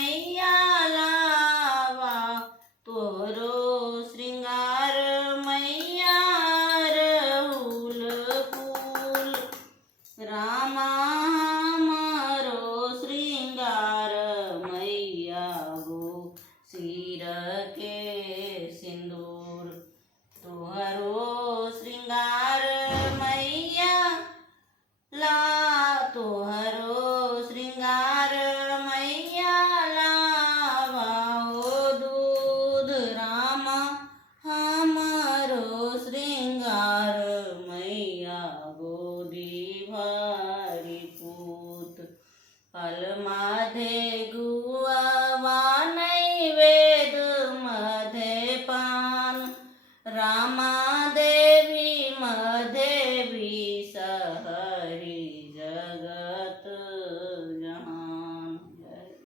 मैया लावा तोरो श्रृंगार मैया रहुल फूल रामा हमारो श्रृंगार मैया गो सिर के सिंदूर तोहरो श्रृंगार मैया ला तोहरो श्रृंगार मैया लावा ओ दूध रामा हमारो श्रृंगार मैया गोदी भरी पूत पल माधे